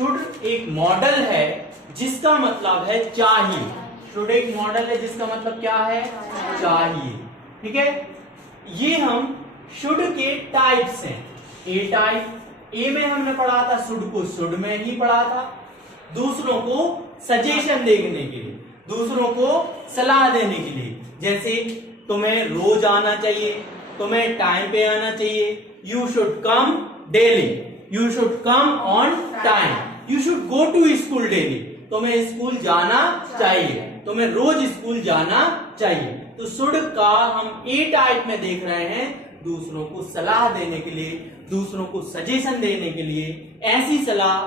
Should एक model है जिसका मतलब है चाहिए। शुड एक मॉडल है जिसका मतलब क्या है, चाहिए। ठीक है, ये हम शुड के टाइप्स हैं। ए टाइप, ए में हमने पढ़ा था शुड को, शुड में ही पढ़ा था। दूसरों को सजेशन देने के लिए, दूसरों को सलाह देने के लिए, जैसे तुम्हें रोज आना चाहिए, तुम्हें टाइम पे आना चाहिए, you should come daily, you should come on time, you should go to school daily, तुम्हें स्कूल जाना चाहिए, तुम्हें रोज स्कूल जाना चाहिए। तो शुड का हम ए टाइप में देख रहे हैं, दूसरों को सलाह देने के लिए, दूसरों को सजेशन देने के लिए, ऐसी सलाह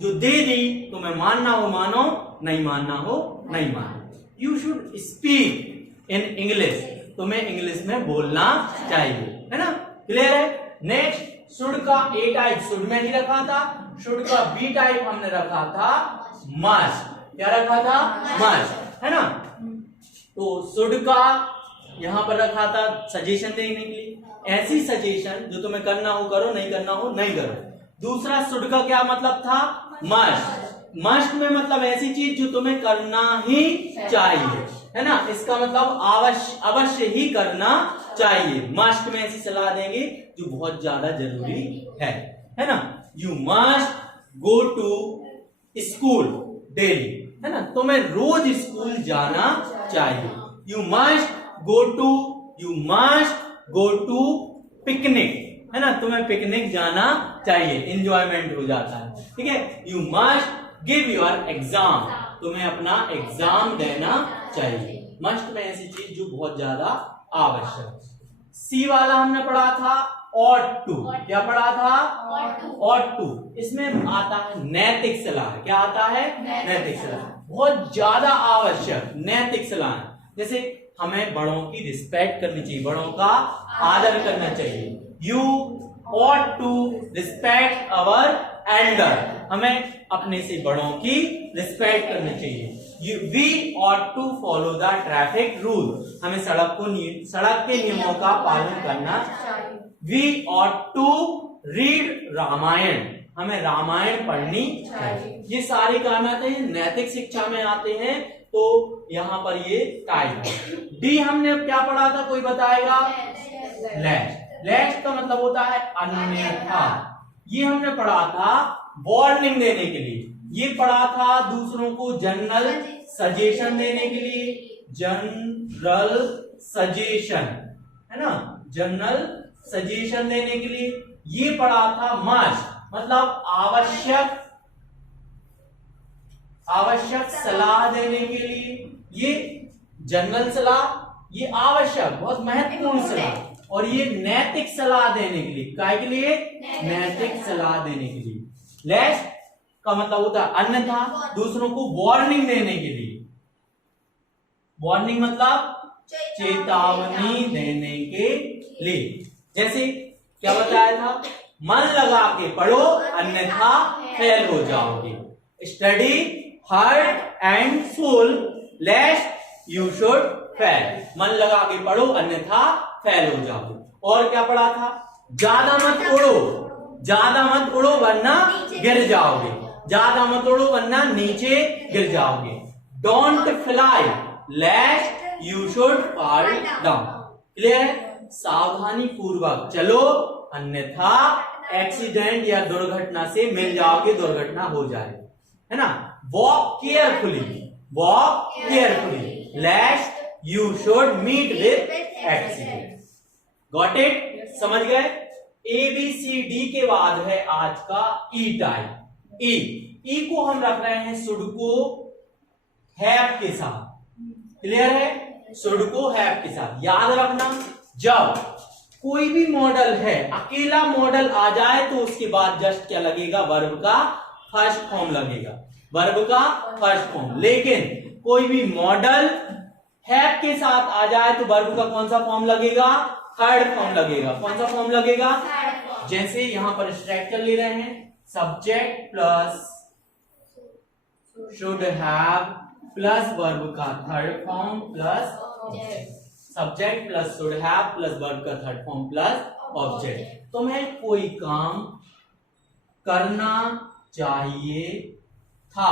जो दे दी, तुम्हें मानना हो मानो, नहीं मानना हो नहीं मानो। You should speak in English, तुम्हें इंग्लिश में बोलना चाहिए, है ना। क्लियर है। नेक्स्ट, शुड का ए टाइप शुड में ही रखा था, शुड का बी टाइप हमने रखा था मस्ट। क्या रखा था, मस्ट, है ना। तो शुड का यहां पर रखा था सजेशन देने के लिए, ऐसी सजेशन जो तुम्हें करना हो करो, नहीं करना हो नहीं करो। दूसरा शुड का क्या मतलब था, मस्ट। मस्ट में मतलब ऐसी चीज जो तुम्हें करना ही चाहिए, है ना। इसका मतलब अवश्य ही करना चाहिए। मस्ट में ऐसी सलाह देंगे जो बहुत ज्यादा जरूरी है ना। You must go to school daily, है ना, तुम्हें रोज स्कूल जाना चाहिए। You must go to picnic, है ना, तुम्हें पिकनिक जाना चाहिए, एंजॉयमेंट हो जाता है। ठीक है। You must give your exam, तुम्हें अपना एग्जाम देना चाहिए। मस्ट में ऐसी चीज जो बहुत ज्यादा आवश्यक। सी वाला हमने पढ़ा था ought to। क्या पढ़ा था, ought to। इसमें आता है नैतिक सलाह। क्या आता है, नैतिक सलाह, बहुत ज्यादा आवश्यक नैतिक सलाह। जैसे हमें बड़ों की रिस्पेक्ट करनी चाहिए, बड़ों का आदर करना चाहिए। You ought to respect our elder, हमें अपने से बड़ों की रिस्पेक्ट करनी चाहिए। We ought to follow the traffic rule, हमें सड़क के नियमों का पालन करना चाहिए। We ought to read Ramayana, हमें रामायण पढ़नी चाहिए। ये सारे काम आते हैं, नैतिक शिक्षा में आते हैं, तो यहाँ पर ये टाइप है। डी हमने क्या पढ़ा था, कोई बताएगा, लेस्ट। लेस्ट का मतलब होता है अन्यथा। ये हमने पढ़ा था वार्निंग देने के लिए, ये पढ़ा था दूसरों को जनरल सजेशन देने के लिए, जनरल सजेशन, है ना, जनरल सजेशन देने के लिए। ये पढ़ा था मस्ट, मतलब आवश्यक सलाह देने के लिए। ये जनरल सलाह, ये आवश्यक बहुत महत्वपूर्ण सलाह, और ये नैतिक सलाह देने के लिए, काय के लिए, नैतिक सलाह देने के लिए। लेस्ट का मतलब होता है अन्यथा, दूसरों को वार्निंग देने के लिए। वार्निंग मतलब चेतावनी देने के लिए। जैसे क्या बताया था, मन लगा के पढ़ो अन्यथा फेल हो जाओगे। Study hard and soul lest you should fail, मन लगा के पढ़ो अन्यथा फेल हो जाओगे। और क्या पढ़ा था, ज्यादा मत उड़ो वरना गिर जाओगे, ज्यादा मत उड़ो वरना नीचे गिर जाओगे। Don't fly लेस्ट you should fall down. Clear है। सावधानी पूर्वक चलो अन्यथा एक्सीडेंट या दुर्घटना से मिल जाओगे, दुर्घटना हो जाए, है ना। Walk carefully lest you should meet with accident. Got it, समझ गए। ए बी सी डी के बाद है आज का ई टाइप। ई को हम रख रहे हैं शुड को हैव के साथ। क्लियर है, शुड को हैव के साथ। याद रखना, जब कोई भी मॉडल है, अकेला मॉडल आ जाए तो उसके बाद जस्ट क्या लगेगा, वर्ब का फर्स्ट फॉर्म लगेगा, वर्ब का फर्स्ट फॉर्म। लेकिन कोई भी मॉडल हैव के साथ आ जाए तो वर्ब का कौन सा फॉर्म लगेगा, थर्ड फॉर्म लगेगा। कौन सा फॉर्म लगेगा, जैसे यहां पर स्ट्रक्चर ले रहे हैं, subject plus should have plus verb का third form plus subject plus should have plus verb का थर्ड फॉर्म प्लस ऑब्जेक्ट। तुम्हें कोई काम करना चाहिए था,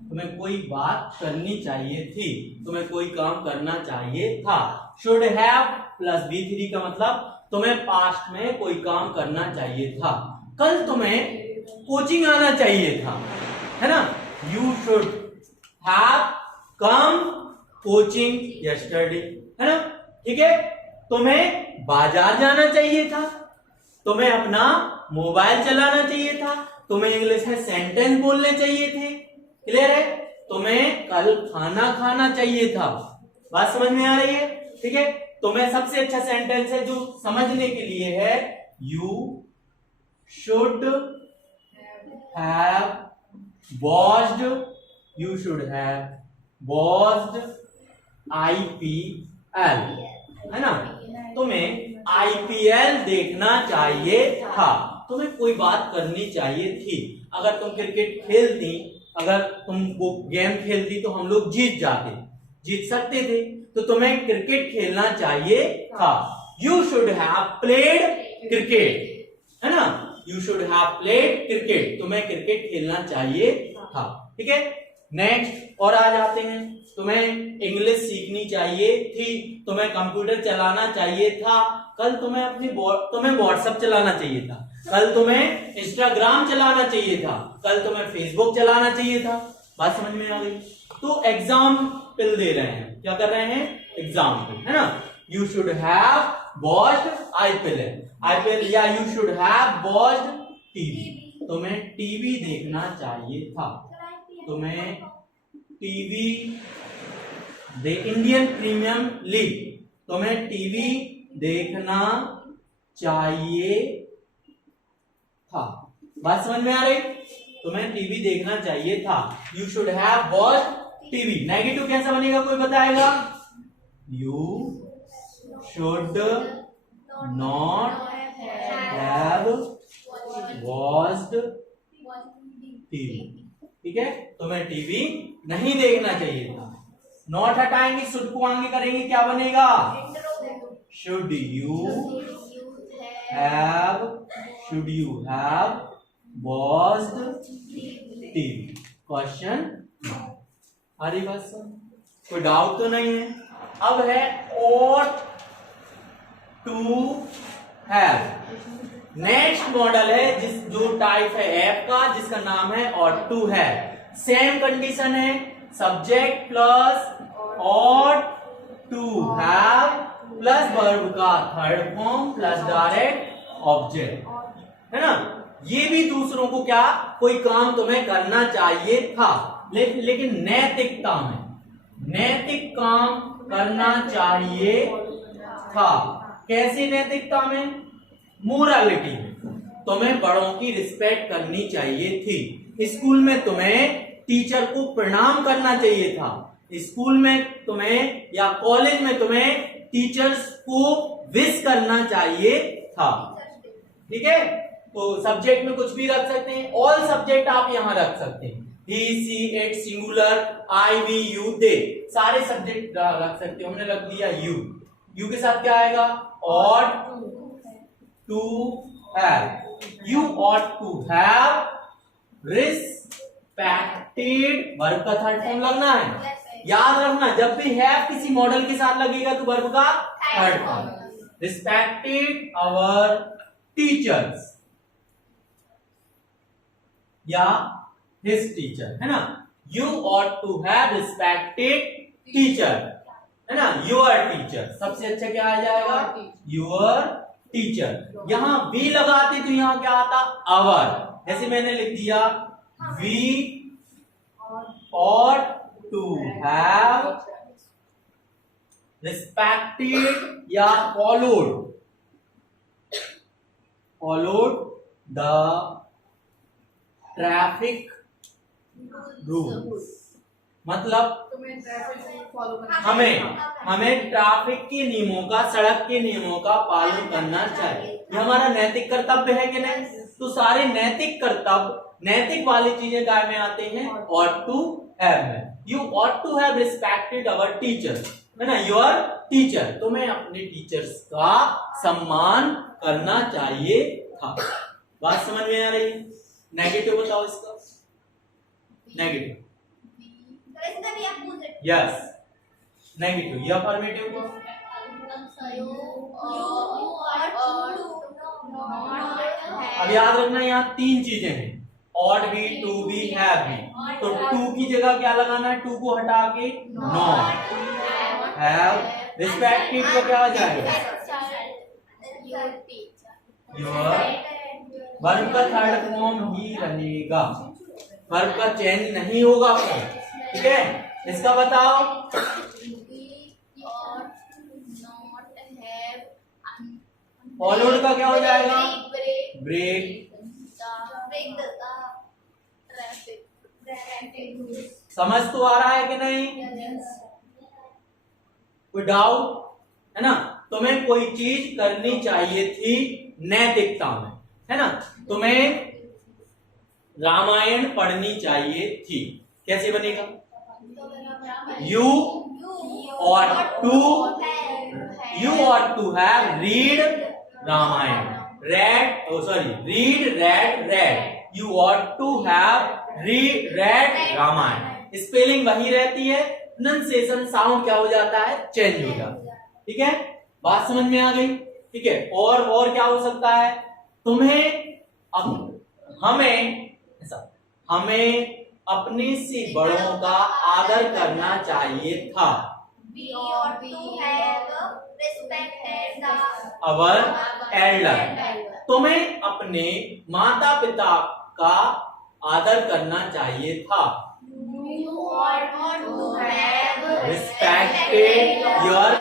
तुम्हें कोई बात करनी चाहिए थी, तुम्हें कोई काम करना चाहिए था। शुड हैव प्लस V3 का मतलब तुम्हें पास्ट में कोई काम करना चाहिए था। कल तुम्हें कोचिंग आना चाहिए था, है ना। You should have come coaching yesterday, है ना। ठीक है, तुम्हें बाजार जाना चाहिए था, तुम्हें अपना मोबाइल चलाना चाहिए था, तुम्हें इंग्लिश में सेंटेंस बोलने चाहिए थे। क्लियर है। तुम्हें कल खाना खाना चाहिए था। बात समझ में आ रही है। ठीक है, तुम्हें सबसे अच्छा सेंटेंस है जो समझने के लिए है, you should have watched, you should have watched IPL, है ना। तुम्हें IPL देखना चाहिए था, तुम्हें कोई बात करनी चाहिए थी। अगर तुम क्रिकेट खेलती, अगर तुम वो गेम खेलती तो हम लोग जीत सकते थे, तो तुम्हें क्रिकेट खेलना चाहिए था। You should have played cricket, है ना। You should have played cricket, तुम्हें क्रिकेट खेलना चाहिए था। ठीक है, नेक्स्ट और आ जाते हैं। तुम्हें इंग्लिश सीखनी चाहिए थी, तुम्हें कंप्यूटर चलाना चाहिए था, कल तुम्हें व्हाट्सएप चलाना चाहिए था, कल तुम्हें इंस्टाग्राम चलाना चाहिए था, कल तुम्हें फेसबुक चलाना चाहिए था। बात समझ में आ गई। तो एग्जाम्पल दे रहे हैं, क्या कर रहे हैं, एग्जाम्पल, है ना। You should have watched IPL या you should have watched TV, तुम्हें टीवी देखना चाहिए था, तुम्हें टीवी इंडियन प्रीमियम लीग, तुम्हें टीवी देखना चाहिए था। बात समझ में आ रही, तुम्हें टीवी देखना चाहिए था। You should have watched TV. Negative कैसा बनेगा, कोई बताएगा। You should not have watched TV. ठीक है, तुम्हें टीवी नहीं देखना चाहिए था। नॉट हटाएंगे, शुड को आगे करेंगे, क्या बनेगा, should you have watched TV. Question आ रही बात सर, कोई डाउट तो नहीं है। अब है ought to have। Next model है जो टाइप है एफ का, जिसका नाम है ought to have। Same condition है, subject plus ought to have plus verb का third form plus direct object, है ना। ये भी दूसरों को क्या, कोई काम तुम्हें करना चाहिए था, लेकिन नैतिकता में, नैतिक काम करना चाहिए था। कैसी नैतिकता में, मोरालिटी में, तुम्हें बड़ों की रिस्पेक्ट करनी चाहिए थी। स्कूल में तुम्हें टीचर को प्रणाम करना चाहिए था, स्कूल में तुम्हें या कॉलेज में तुम्हें टीचर्स को विश करना चाहिए था। ठीक है, तो सब्जेक्ट में कुछ भी रख सकते हैं, ऑल सब्जेक्ट आप यहां रख सकते हैं, he she it singular, I we you they, सारे सब्जेक्ट रख सकते हैं। हमने रख दिया यू के साथ क्या आएगा, ought to have, you ought to have respected, verb का थर्ड फॉर्म लगना है, याद रखना जब भी हैव किसी मॉडल के साथ लगेगा तो वर्ब का third form. Respected our teachers या हिज टीचर, है ना। You ought to have respected teacher, है ना, योर टीचर। सबसे अच्छा क्या आ जाएगा, योर टीचर। यहां वी लगाते तो यहां क्या आता, आवर। जैसे मैंने लिख दिया we ought to have respected या followed the traffic rules। मतलब हमें ट्रैफिक के नियमों का, सड़क के नियमों का पालन करना चाहिए। ये हमारा नैतिक कर्तव्य है कि नहीं। तो सारे नैतिक कर्तव्य, नैतिक वाली चीजें काय में आते हैं, ought to have में। You ought to have respected our teachers, है ना, your teacher। तुम्हें अपने टीचर्स का सम्मान करना चाहिए था। बात समझ में आ रही है। नेगेटिव बताओ इसका, नेगेटिव, यस नेगेटिव। ये अफर्मेटिव को अब याद रखना यहाँ तीन चीजें हैं, ऑड भी, टू भी, हैव भी। तो टू की जगह क्या लगाना है, टू को हटा के नॉट, हैव, रिस्पेक्टिव को क्या हो जाएगा, योर। वर्ब का थर्ड फॉर्म ही रहेगा, वर्ब का चेंज नहीं होगा फॉर्म, ठीक है। इसका बताओ, फॉलोड का क्या हो जाएगा, ब्रेक। समझ तो आ रहा है कि नहीं, कोई डाउट है ना। तुम्हें कोई चीज करनी चाहिए थी नैतिकता में, है ना। तुम्हें रामायण पढ़नी चाहिए थी, कैसे बनेगा, you ought to have read Ramayana, read, you ought to have read Ramayana. Spelling वही रहती है, प्रोनंसिएशन साउंड क्या हो जाता है, चेंज हो जाता है, ठीक है। बात समझ में आ गई, ठीक है। और क्या हो सकता है, हमें अपने से बड़ों का आदर करना चाहिए था, our elder। तुम्हें अपने माता पिता का आदर करना चाहिए था, respected your